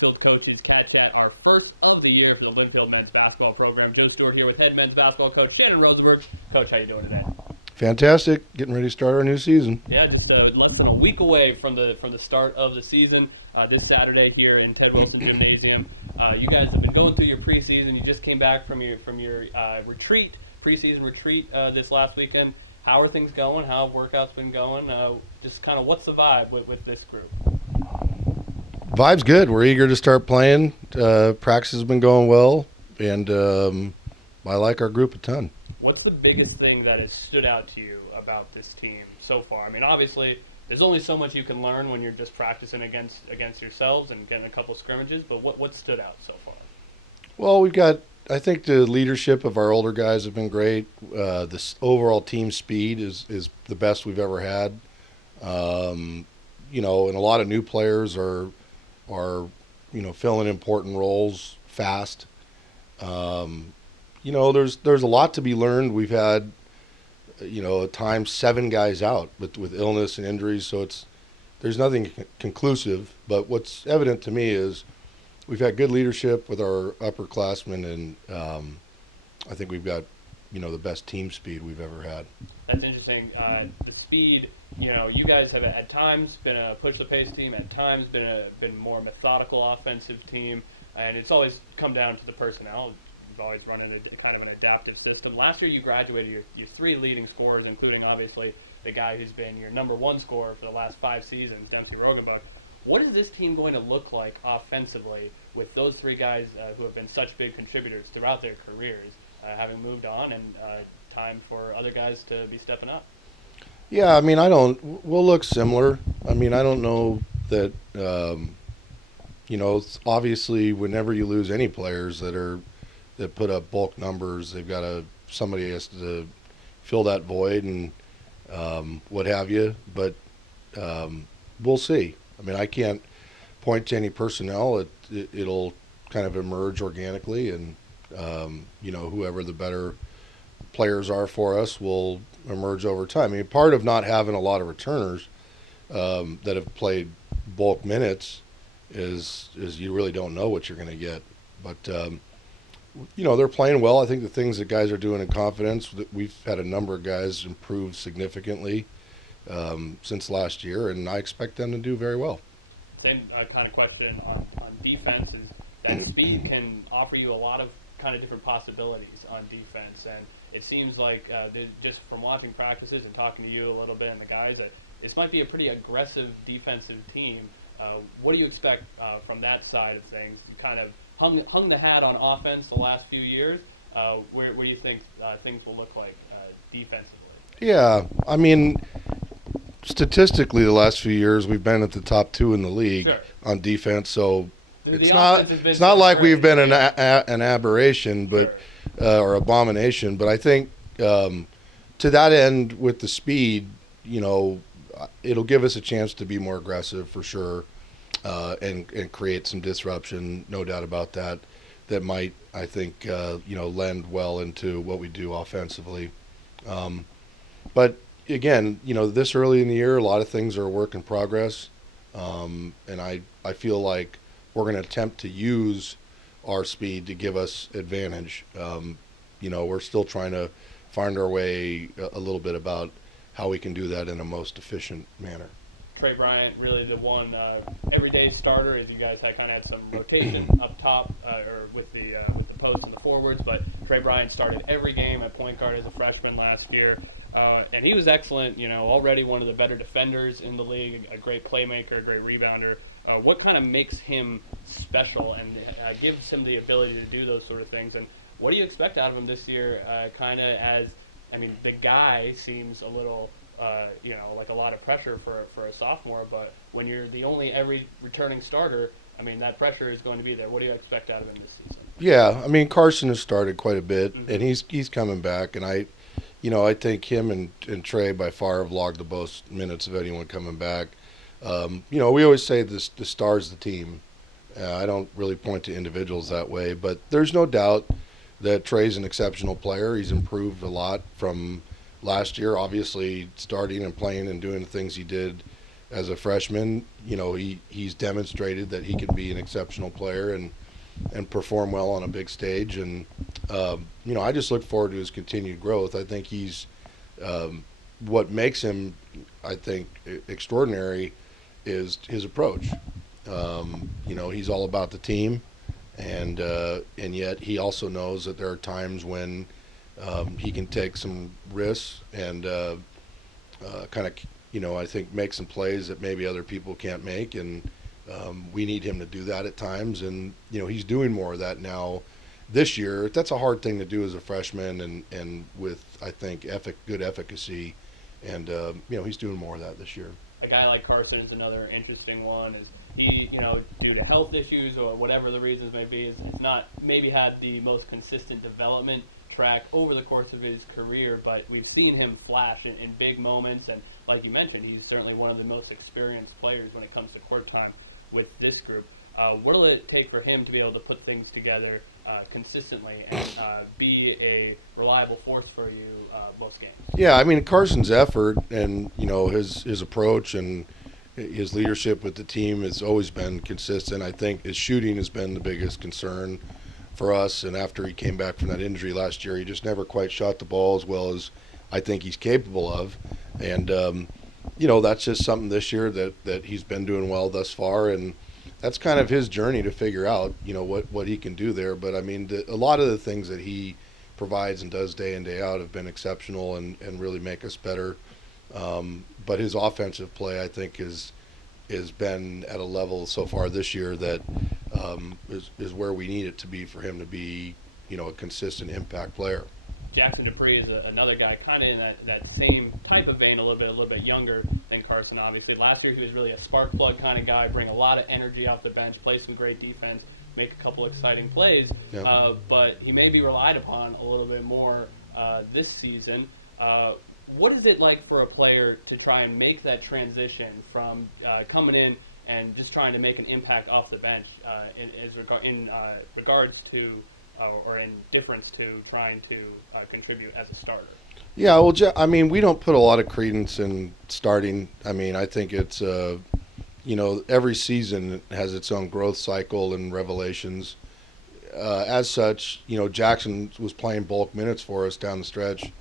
Linfield Coaches CatChat, our first of the year for the Linfield men's basketball program. Joe Stewart here with head men's basketball coach Shannon Rosenberg. Coach, how you doing today? Fantastic. Getting ready to start our new season. Yeah, just less than a week away from the start of the season. This Saturday here in Ted Wilson Gymnasium. You guys have been going through your preseason. You just came back from your preseason retreat this last weekend. How are things going? How have workouts been going? Just kind of what's the vibe with this group? Vibe's good. We're eager to start playing. Practice has been going well, and I like our group a ton. What's the biggest thing that has stood out to you about this team so far? I mean, obviously, there's only so much you can learn when you're just practicing against yourselves and getting a couple scrimmages, but what stood out so far? Well, I think the leadership of our older guys have been great. This overall team speed is the best we've ever had. And a lot of new players are filling important roles fast. There's a lot to be learned. We've had at times 7 guys out with illness and injuries, so there's nothing conclusive. But what's evident to me is we've had good leadership with our upperclassmen, and I think we've got the best team speed we've ever had. That's interesting. The speed, you guys have at times been a push the pace team, at times been more methodical offensive team, and it's always come down to the personnel. You've always run in a kind of an adaptive system. Last year you graduated your 3 leading scorers, including obviously the guy who's been your number 1 scorer for the last 5 seasons, Dempsey Rogenbuck. What is this team going to look like offensively with those 3 guys who have been such big contributors throughout their careers, having moved on, and time for other guys to be stepping up? Yeah, I mean, we'll look similar. I mean, I don't know that, it's obviously whenever you lose any players that put up bulk numbers, somebody has to fill that void and what have you. But we'll see. I mean, I can't point to any personnel. It'll kind of emerge organically, and whoever the better players are for us will emerge over time. I mean, part of not having a lot of returners that have played bulk minutes is you really don't know what you're going to get. But they're playing well. I think the things that guys are doing in confidence, we've had a number of guys improve significantly since last year, and I expect them to do very well. Same kind of question on defense is that speed can offer you a lot of kind of different possibilities on defense, and it seems like just from watching practices and talking to you a little bit and the guys, that this might be a pretty aggressive defensive team. What do you expect from that side of things? You kind of hung the hat on offense the last few years. Where do you think things will look like defensively? Yeah, I mean, statistically, the last few years we've been at the top 2 in the league on defense. So it's not like we've been an aberration, but or abomination. But I think to that end, with the speed, it'll give us a chance to be more aggressive for sure, and create some disruption. No doubt about that. That might, I think, lend well into what we do offensively. But again, this early in the year, a lot of things are a work in progress, and I feel like we're going to attempt to use our speed to give us advantage. We're still trying to find our way a little bit about how we can do that in a most efficient manner. Trey Bryant, really the one everyday starter, as you guys kind of had some rotation up top or with the post and the forwards, but Trey Bryant started every game at point guard as a freshman last year, and he was excellent. Already one of the better defenders in the league, a great playmaker, a great rebounder. What kind of makes him special and gives him the ability to do those sort of things? And what do you expect out of him this year? The guy seems a little, like a lot of pressure for a sophomore, but when you're the only every returning starter, I mean, that pressure is going to be there. What do you expect out of him this season? Yeah, I mean, Carson has started quite a bit, and he's coming back, and I think him and Trey by far have logged the most minutes of anyone coming back. We always say the star's the team. I don't really point to individuals that way, but there's no doubt that Trey's an exceptional player. He's improved a lot from last year, obviously starting and playing and doing the things he did as a freshman, he's demonstrated that he can be an exceptional player and perform well on a big stage. And I just look forward to his continued growth. I think he's what makes him, I think, extraordinary is his approach. He's all about the team, and yet he also knows that there are times when he can take some risks and kind of, I think make some plays that maybe other people can't make, and we need him to do that at times. And he's doing more of that now this year. That's a hard thing to do as a freshman, and with, I think, good efficacy, and he's doing more of that this year. A guy like Carson is another interesting one. Is he, due to health issues or whatever the reasons may be, is not maybe had the most consistent development track over the course of his career, but we've seen him flash in big moments, and like you mentioned, he's certainly one of the most experienced players when it comes to court time with this group. What will it take for him to be able to put things together consistently and be a reliable force for you most games? Yeah, I mean, Carson's effort and his approach and his leadership with the team has always been consistent. I think his shooting has been the biggest concern for us, and after he came back from that injury last year, he just never quite shot the ball as well as I think he's capable of. And that's just something this year that he's been doing well thus far, and that's kind of his journey to figure out what he can do there. But I mean, a lot of the things that he provides and does day in, day out have been exceptional and really make us better. But his offensive play, I think, has been at a level so far this year that is where we need it to be for him to be, a consistent impact player. Jackson Dupree is another guy kind of in that same type of vein, a little bit younger than Carson, obviously. Last year he was really a spark plug kind of guy, bring a lot of energy off the bench, play some great defense, make a couple exciting plays, yeah. But he may be relied upon a little bit more this season. What is it like for a player to try and make that transition from coming in and just trying to make an impact off the bench in regards to or in difference to trying to contribute as a starter? Yeah, well, I mean, we don't put a lot of credence in starting. I mean, I think it's, every season has its own growth cycle and revelations. As such, Jackson was playing bulk minutes for us down the stretch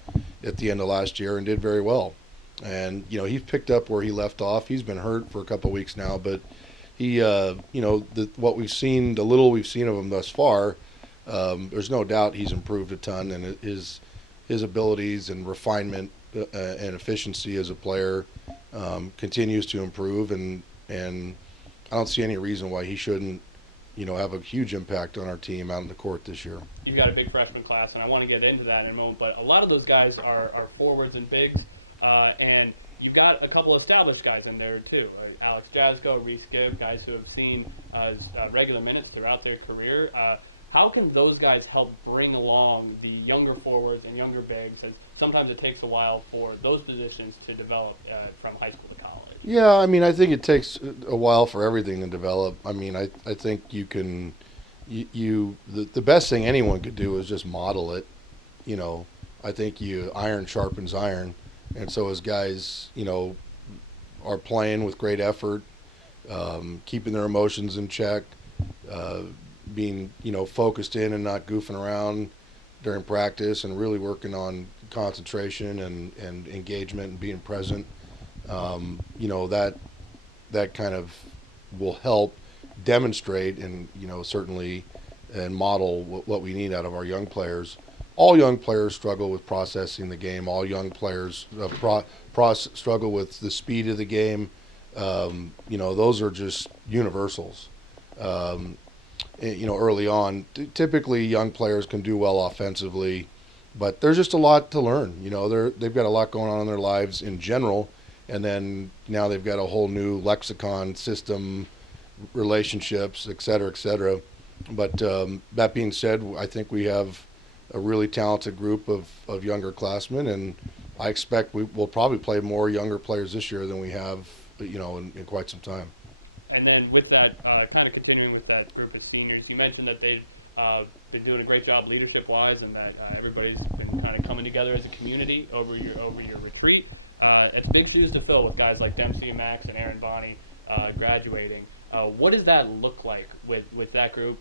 at the end of last year and did very well. And, he's picked up where he left off. He's been hurt for a couple of weeks now, but he, what we've seen, the little we've seen of him thus far, there's no doubt he's improved a ton, and his abilities and refinement and efficiency as a player continues to improve, and I don't see any reason why he shouldn't have a huge impact on our team out in the court this year. You've got a big freshman class, and I want to get into that in a moment, but a lot of those guys are forwards and bigs, and you've got a couple established guys in there too, like Alex Jasko, Reese Gibb, guys who have seen regular minutes throughout their career. How can those guys help bring along the younger forwards and younger bigs? And sometimes it takes a while for those positions to develop from high school to college. Yeah, I mean, I think it takes a while for everything to develop. I mean, I think you can, the best thing anyone could do is just model it. I think iron sharpens iron. And so as guys, are playing with great effort, keeping their emotions in check, being focused in and not goofing around during practice, and really working on concentration and engagement and being present, that kind of will help demonstrate and certainly and model what we need out of our young players. All young players struggle with processing the game. All young players struggle with the speed of the game. Those are just universals. Early on, typically young players can do well offensively, but there's just a lot to learn. They've got a lot going on in their lives in general, and then now they've got a whole new lexicon, system, relationships, et cetera, et cetera. But that being said, I think we have a really talented group of younger classmen, and I expect we'll probably play more younger players this year than we have, in quite some time. And then with that, kind of continuing with that group of seniors, you mentioned that they've been doing a great job leadership-wise, and that everybody's been kind of coming together as a community over your retreat. It's big shoes to fill with guys like Dempsey, Max, and Aaron Bonney graduating. What does that look like with that group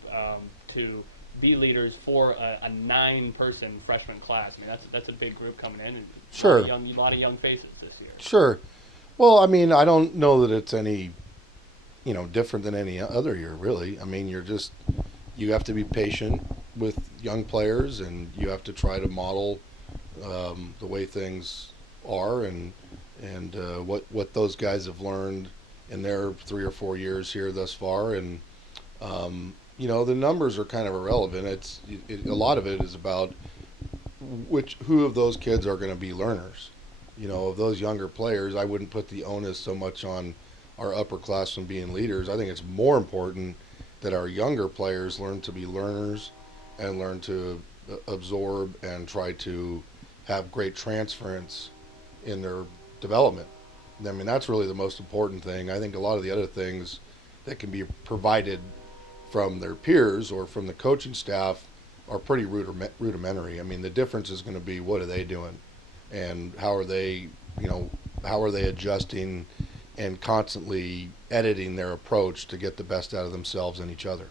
to be leaders for a 9-person freshman class? I mean, that's a big group coming in, and Sure. a lot of young faces this year. Sure. Well, I mean, I don't know that it's any, different than any other year, really. I mean, you have to be patient with young players, and you have to try to model the way things are, and what those guys have learned in their 3 or 4 years here thus far. And the numbers are kind of irrelevant. A lot of it is about who of those kids are going to be learners. Of those younger players, I wouldn't put the onus so much on our upperclassmen being leaders. I think it's more important that our younger players learn to be learners and learn to absorb and try to have great transference in their development. I mean, that's really the most important thing. I think a lot of the other things that can be provided from their peers or from the coaching staff are pretty rudimentary. I mean, the difference is going to be what are they doing, and how are they adjusting and constantly editing their approach to get the best out of themselves and each other.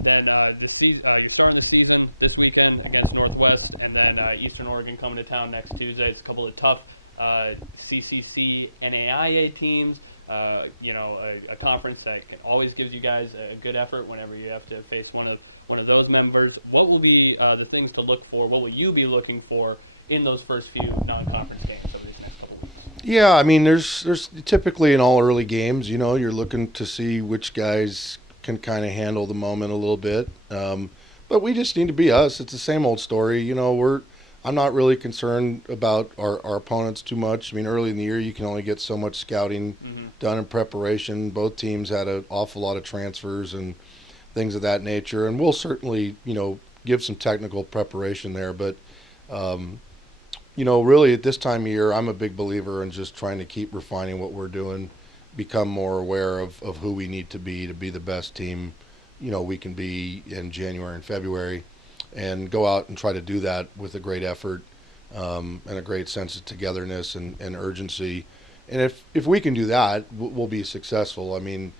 Then you're starting the season this weekend against Northwest, and then Eastern Oregon coming to town next Tuesday. It's a couple of tough CCC NAIA teams. A conference that always gives you guys a good effort whenever you have to face one of those members. What will be the things to look for? What will you be looking for in those first few non-conference games over these next couple of weeks? Yeah, I mean, there's typically in all early games, you're looking to see which guys can kind of handle the moment a little bit. But we just need to be us. It's the same old story. I'm not really concerned about our opponents too much. I mean, early in the year, you can only get so much scouting done in preparation. Both teams had an awful lot of transfers and things of that nature, and we'll certainly, give some technical preparation there. But, really at this time of year, I'm a big believer in just trying to keep refining what we're doing, become more aware of who we need to be the best team, we can be in January and February, and go out and try to do that with a great effort and a great sense of togetherness and urgency. And if we can do that, we'll be successful. I mean,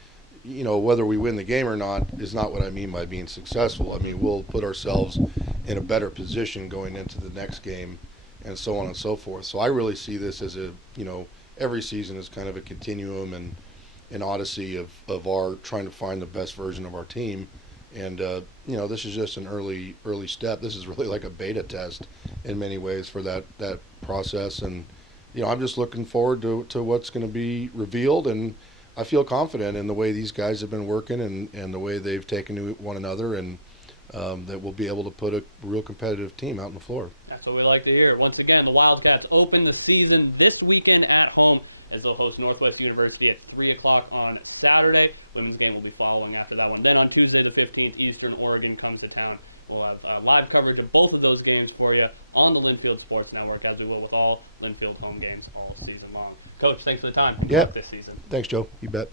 whether we win the game or not is not what I mean by being successful. I mean, we'll put ourselves in a better position going into the next game and so on and so forth. So I really see this as every season is kind of a continuum and an odyssey of our trying to find the best version of our team. And, this is just an early step. This is really like a beta test in many ways for that process. And, I'm just looking forward to what's going to be revealed. And I feel confident in the way these guys have been working and the way they've taken to one another, and that we'll be able to put a real competitive team out on the floor. That's what we like to hear. Once again, the Wildcats open the season this weekend at home as they'll host Northwest University at 3 o'clock on Saturday. Women's game will be following after that one. Then on Tuesday the 15th, Eastern Oregon comes to town. We'll have live coverage of both of those games for you on the Linfield Sports Network, as we will with all Linfield home games all season long. Coach, thanks for the time. Good luck this season. Thanks, Joe. You bet.